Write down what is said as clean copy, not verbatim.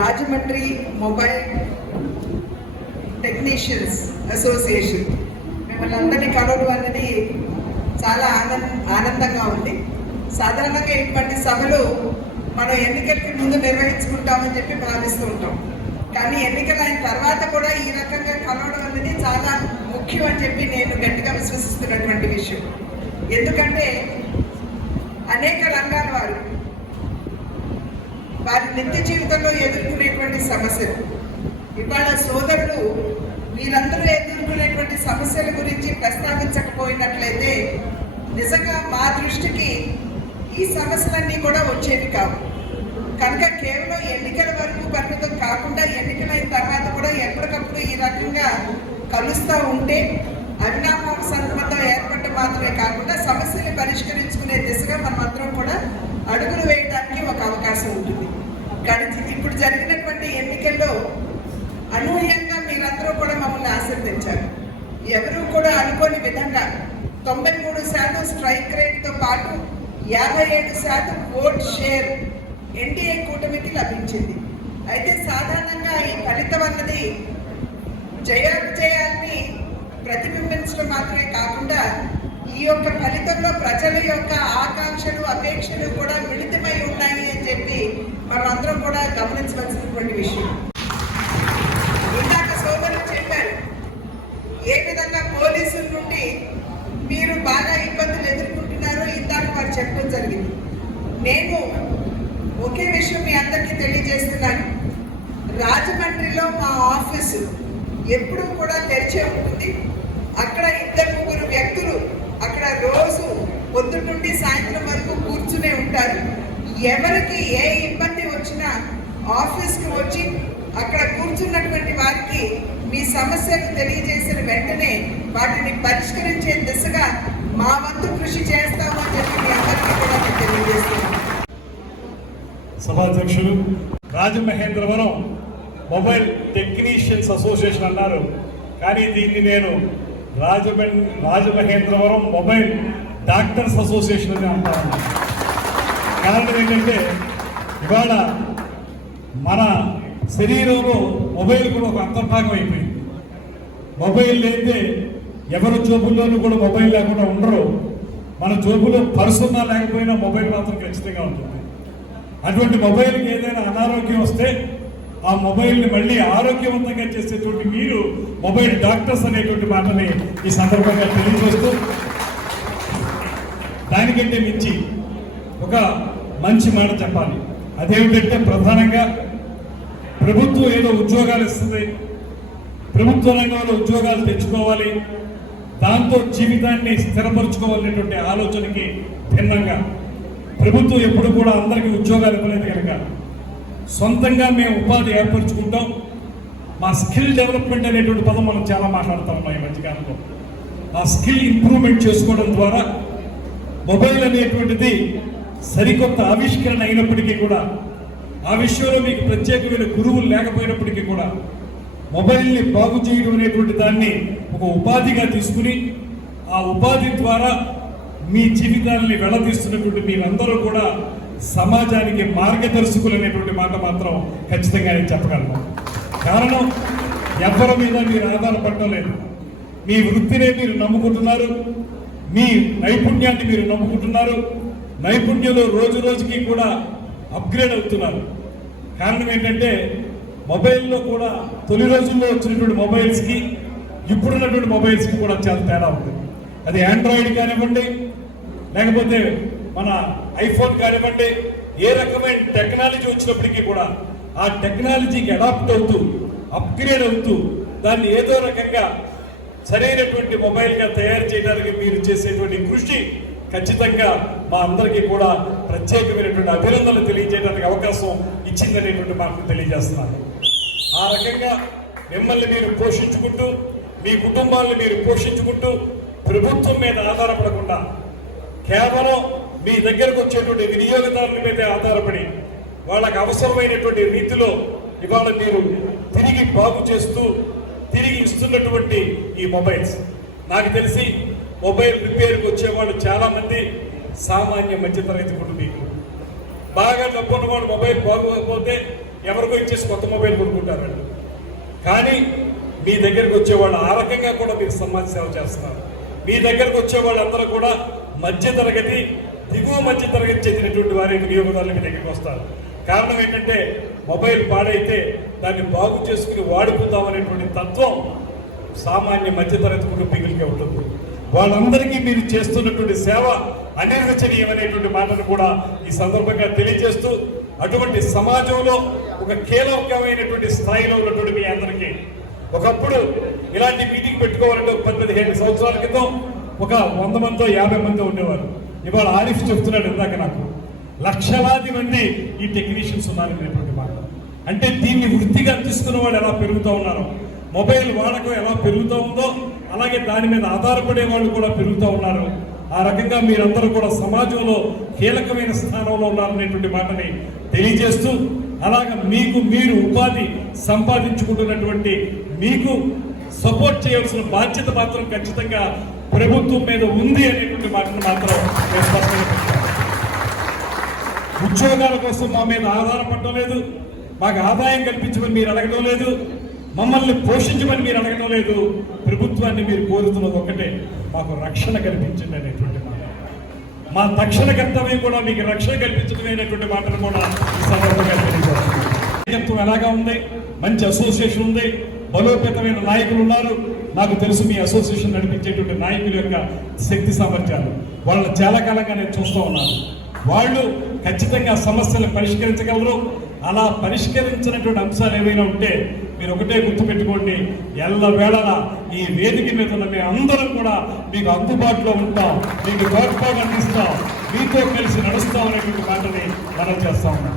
Rajahmundry mobile technicians association మిమ్మల్ని అందరినీ కలవడం అనేది చాలా ఆనందంగా ఉంది. సాధారణంగా ఇటువంటి సభలు మనం ఎన్నికలకి ముందు నిర్వహించుకుంటామని చెప్పి భావిస్తూ ఉంటాం. కానీ ఎన్నికలు అయిన తర్వాత కూడా ఈ రకంగా కలవడం అనేది చాలా ముఖ్యం అని చెప్పి నేను గట్టిగా విశ్వసిస్తున్నటువంటి విషయం. ఎందుకంటే అనేక రంగాల వారి నిత్య జీవితంలో ఎదుర్కొనేటువంటి సమస్యలు, ఇవాళ సోదరులు మీరందరూ ఎదుర్కొనేటువంటి సమస్యల గురించి ప్రస్తావించకపోయినట్లయితే నిజంగా మా దృష్టికి ఈ సమస్యలన్నీ కూడా వచ్చేవి కావు. కనుక కేవలం ఎన్నికల వరకు పరిమితం కాకుండా ఎన్నికలైన తర్వాత కూడా ఎప్పటికప్పుడు ఈ రకంగా కలుస్తూ ఉంటే అవినాభావ సంబంధం ఏర్పడటం మాత్రమే కాకుండా సమస్యలు పరిష్కరించుకునే దిశగా మనం అందరం కూడా అడుగులు వేయడానికి ఒక అవకాశం ఉంటుంది. ఇప్పుడు జరిగినటువంటి ఎన్నికల్లో అనూహ్యంగా మీరందరూ కూడా మమ్మల్ని ఆశీర్వదించారు. ఎవరూ కూడా అనుకోని విధంగా 93% స్ట్రైక్ రేట్తో పాటు 57% ఓట్ షేర్ ఎన్డీఏ కూటమికి లభించింది. అయితే సాధారణంగా ఈ ఫలితం అన్నది జయాన్ని ప్రతిబింబించడం మాత్రమే కాకుండా ఈ యొక్క ఫలితంలో ప్రజల యొక్క ఆకాంక్షలు అపేక్షలు కూడా మిళితమై ఉన్నాయి అని చెప్పి మనం అందరం కూడా గమనించవలసినటువంటి విషయం. ఇందాక సోదరులు చెప్పారు ఏ విధంగా పోలీసుల నుండి మీరు బాగా ఇబ్బందులు ఎదుర్కొంటున్నారో ఇందాక వారు చెప్పడం జరిగింది. నేను ఒకే విషయం మీ అందరికీ తెలియజేస్తున్నాను. రాజమండ్రిలో మా ఆఫీసు ఎప్పుడూ కూడా తెరిచే ఉంటుంది. అక్కడ 2-3 వ్యక్తులు అక్కడ రోజు పొద్దున్న నుండి సాయంత్రం వరకు కూర్చునే ఉంటారు. ఎవరికి ఏ ఇబ్బంది వచ్చినా ఆఫీస్కి వచ్చి అక్కడ కూర్చున్నటువంటి వారికి మీ సమస్యలు తెలియజేసిన వెంటనే వాటిని పరిష్కరించే దిశగా మా వంతు కృషి చేస్తామని చెప్పి మీ అందరికీ కూడా నేను తెలియజేస్తున్నాను. సభాధ్యక్షులు రాజమహేంద్రవరం మొబైల్ టెక్నీషియన్స్ అసోసియేషన్ అన్నారు, కానీ దీన్ని నేను రాజమహేంద్రవరం మొబైల్ డాక్టర్స్ అసోసియేషన్ అని అంటాను. కారణం ఏంటంటే ఇవాళ మన శరీరంలో మొబైల్ కూడా ఒక అంతర్భాగం అయిపోయింది. మొబైల్ లేదే ఎవరి జోబుల్లోనూ కూడా మొబైల్ లేకుండా ఉండరు. మన జోబులో పర్సున్నా లేకపోయినా మొబైల్ మాత్రం ఖచ్చితంగా ఉంటుంది. అటువంటి మొబైల్కి ఏదైనా అనారోగ్యం వస్తే ఆ మొబైల్ని మళ్ళీ ఆరోగ్యవంతంగా చేసేటువంటి మీరు మొబైల్ డాక్టర్స్ అనేటువంటి మాటని ఈ సందర్భంగా తెలియజేస్తూ, దానికంటే మించి ఒక మంచి మాట చెప్పాలి. అదేమిటంటే ప్రధానంగా ప్రభుత్వం ఏదో ఉద్యోగాలు ఇస్తుంది, ప్రభుత్వ రంగంలో ఉద్యోగాలు తెచ్చుకోవాలి, దాంతో జీవితాన్ని స్థిరపరచుకోవాలనేటువంటి ఆలోచనకి భిన్నంగా ప్రభుత్వం ఎప్పుడు కూడా అందరికీ ఉద్యోగాలు ఇవ్వలేదు కనుక సొంతంగా మేము ఉపాధి ఏర్పరచుకుంటాం. మా స్కిల్ డెవలప్మెంట్ అనేటువంటి పదం మనం చాలా మాట్లాడుతాం ఈ మధ్యకాలంలో. ఆ స్కిల్ ఇంప్రూవ్మెంట్ చేసుకోవడం ద్వారా మొబైల్ అనేటువంటిది సరికొత్త ఆవిష్కరణ అయినప్పటికీ కూడా, ఆ విషయంలో మీకు ప్రత్యేకమైన గురువులు లేకపోయినప్పటికీ కూడా మొబైల్ని బాగు చేయడం అనేటువంటి దాన్ని ఒక ఉపాధిగా తీసుకుని ఆ ఉపాధి ద్వారా మీ జీవితాలని వెళ్ళదీస్తున్నటువంటి మీరందరూ కూడా సమాజానికి మార్గదర్శకులు అనేటువంటి మాట మాత్రం ఖచ్చితంగా నేను చెప్పగలను. కారణం ఎవరి మీద మీరు ఆధారపడటం లేదు. మీ వృత్తినే మీరు నమ్ముకుంటున్నారు, మీ నైపుణ్యాన్ని మీరు నమ్ముకుంటున్నారు. నైపుణ్యంలో రోజు రోజుకి కూడా అప్గ్రేడ్ అవుతున్నారు. కారణం ఏంటంటే మొబైల్లో కూడా తొలి రోజుల్లో వచ్చినటువంటి మొబైల్స్కి ఇప్పుడున్నటువంటి మొబైల్స్కి కూడా చాలా తేడా ఉంటుంది. అది ఆండ్రాయిడ్ కానివ్వండి, లేకపోతే మన ఐఫోన్ కానివ్వండి, ఏ రకమైన టెక్నాలజీ వచ్చినప్పటికీ కూడా ఆ టెక్నాలజీకి అడాప్ట్ అవుతూ అప్గ్రేడ్ అవుతూ దాన్ని ఏదో రకంగా సరైనటువంటి మొబైల్గా తయారు చేయడానికి మీరు చేసేటువంటి కృషి ఖచ్చితంగా మా అందరికీ కూడా ప్రత్యేకమైనటువంటి అభినందనలు తెలియజేయడానికి అవకాశం ఇచ్చిందనేటువంటి మాకు తెలియజేస్తున్నారు. ఆ రకంగా మిమ్మల్ని మీరు పోషించుకుంటూ, మీ కుటుంబాలను మీరు పోషించుకుంటూ, ప్రభుత్వం మీద ఆధారపడకుండా కేవలం మీ దగ్గరకు వచ్చేటువంటి వినియోగదారుల మీదే ఆధారపడి వాళ్ళకు అవసరమైనటువంటి రీతిలో ఇవాళ మీరు తిరిగి బాగు చేస్తూ తిరిగి ఇస్తున్నటువంటి ఈ మొబైల్స్, నాకు తెలిసి మొబైల్ రిపేర్కి వచ్చేవాళ్ళు చాలామంది సామాన్య మధ్యతరగతి కుటుంబీకులు. బాగా డబ్బున్న వాళ్ళు మొబైల్ బాగోకపోతే ఎవరికో ఇచ్చేసి కొత్త మొబైల్ కొనుక్కుంటారండి. కానీ మీ దగ్గరకు వచ్చేవాళ్ళు ఆ రకంగా కూడా మీరు సమాజ సేవ చేస్తున్నారు. మీ దగ్గరకు వచ్చే వాళ్ళందరూ కూడా మధ్యతరగతి, దిగువ మధ్యతరగతి చెందినటువంటి వారి వినియోగదారులు మీ దగ్గరికి వస్తారు. కారణం ఏంటంటే మొబైల్ పాడైతే దాన్ని బాగు చేసుకుని వాడుకుందాం అనేటువంటి తత్వం సామాన్య మధ్యతరగతి కుటుంబీకులకే ఉంటుంది. వాళ్ళందరికీ మీరు చేస్తున్నటువంటి సేవ అనిర్వచనీయమనేటువంటి మాటను కూడా ఈ సందర్భంగా తెలియజేస్తూ, అటువంటి సమాజంలో ఒక కీలకమైనటువంటి స్థాయిలో ఉన్నటువంటి మీ అందరికీ ఒకప్పుడు ఇలాంటి మీటింగ్ పెట్టుకోవాలంటే 10-15 సంవత్సరాల క్రితం ఒక 100 మందో 50 మందో ఉండేవారు. ఇవాళ ఆరిఫ్ చెప్తున్నాడు ఇందాక నాకు, లక్షలాది మంది ఈ టెక్నీషియన్స్ ఉన్నారు అనేటువంటి మాట. అంటే దీన్ని వృత్తిగా తీసుకున్న వాళ్ళు ఎలా పెరుగుతూ ఉన్నారో, మొబైల్ వాడకం ఎలా పెరుగుతూ ఉందో అలాగే దాని మీద ఆధారపడే వాళ్ళు కూడా పెరుగుతూ ఉన్నారు. ఆ రకంగా మీరందరూ కూడా సమాజంలో కీలకమైన స్థానంలో ఉన్నారనేటువంటి మాటని తెలియజేస్తూ, అలాగే మీకు మీరు ఉపాధి సంపాదించుకుంటున్నటువంటి మీకు సపోర్ట్ చేయాల్సిన బాధ్యత మాత్రం ఖచ్చితంగా ప్రభుత్వం మీద ఉంది అనేటువంటి మాటను మాత్రం నేను స్పష్టంగా చెప్తాను. ఉద్యోగాల కోసం మా మీద ఆధారపడటం లేదు, మాకు ఆదాయం కల్పించమని మీరు అడగడం లేదు, మమ్మల్ని పోషించమని మీరు అడగడం లేదు. ప్రభుత్వాన్ని మీరు కోరుతున్నది ఒకటే, మాకు రక్షణ కల్పించండి అనేటువంటి మాట. మా తక్షణ కర్తవ్యం కూడా మీకు రక్షణ కల్పించడమే అనేటువంటి మాటను కూడా ఈ సందర్భంగా తెలియజేస్తున్నాం. ఎలాగా ఉంది, మంచి అసోసియేషన్ ఉంది, బలోపేతమైన నాయకులు ఉన్నారు. నాకు తెలుసు మీ అసోసియేషన్ నడిపించేటువంటి నాయకుల యొక్క శక్తి సామర్థ్యాలు. వాళ్ళని చాలా కాలంగా నేను చూస్తూ ఉన్నాను. వాళ్ళు ఖచ్చితంగా సమస్యలు పరిష్కరించగలరు. అలా పరిష్కరించినటువంటి అంశాలు ఏవైనా ఉంటే మీరు ఒకటే గుర్తుపెట్టుకోండి, ఎల్లవేళలా ఈ వేదిక మీద ఉన్న మేము అందరం కూడా మీకు అందుబాటులో ఉంటాం, మీకు తోడ్పాటు అందిస్తాం, మీతో కలిసి నడుస్తాం అనేటువంటి మాటని మనం చేస్తా ఉన్నాం.